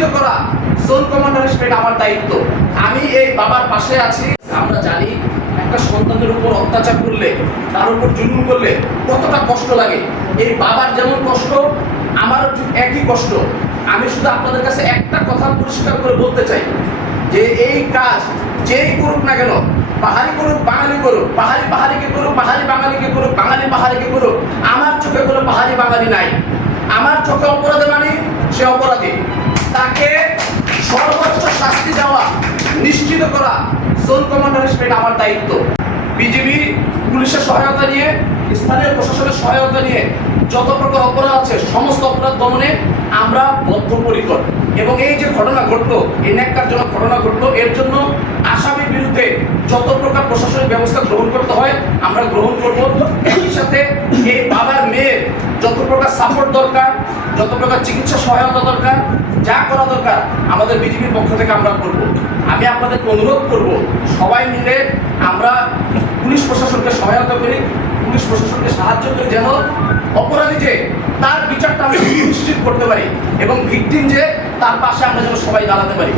নিশ্চিত করা zone commander হিসেবে আমার দায়িত্ব। আমি এই বাবার পাশে আছি। আমরা জানি একটা সন্তানের উপর অত্যাচার করলে, তার উপর জুলুম করলে কতটা কষ্ট লাগে। এই বাবার যেমন কষ্ট, আমারও ঠিক একই কষ্ট। আমি শুধু আপনাদের কাছে একটা কথা পরিষ্কার করে বলতে চাই যে এই কাজ যেই করুক না কেন, পাহাড়ি করুক বাঙালি করুক, পাহাড়ি পাহাড়িকে করুক, পাহাড়ি বাঙালিকে করুক, বাঙালি পাহাড়িকে করুক, আমার চোখে কোনো পাহাড়ি বাঙালি নাই। আমার চোখে অপরাধী মানে সে অপরাধী, তাকে সর্বোচ্চ শাস্তি দেওয়া নিশ্চিত করা জোন কমান্ডার হিসেবে আমার দায়িত্ব। বিজিবি পুলিশের সহায়তা নিয়ে, স্থানীয় প্রশাসনের সহায়তা নিয়ে যত প্রকার অপরাধ আছে সমস্ত অপরাধ দমনে আমরা বদ্ধপরিকর। এবং এই যে ঘটনা ঘটলো, এই ন্যাক্কারজনক ঘটনা ঘটলো, এর জন্য আসামির বিরুদ্ধে যত প্রকার প্রশাসনিক ব্যবস্থা গ্রহণ করতে হয় আমরা গ্রহণ করব। একই সাথে এই বাবার মেয়ের যত প্রকার সাপোর্ট দরকার, যত প্রকার চিকিৎসা সহায়তা দরকার, যা করা দরকার আমাদের বিজেপির পক্ষ থেকে আমরা করব। আমি আপনাদেরকে অনুরোধ করব, সবাই মিলে আমরা পুলিশ প্রশাসনকে সহায়তা করি, পুলিশ প্রশাসনকে সাহায্য করি, যেন অপরাধী যে তার বিচারটা আমরা নিশ্চিত করতে পারি এবং ভিকটিম যে তার পাশে আমরা যেন সবাই দাঁড়াতে পারি।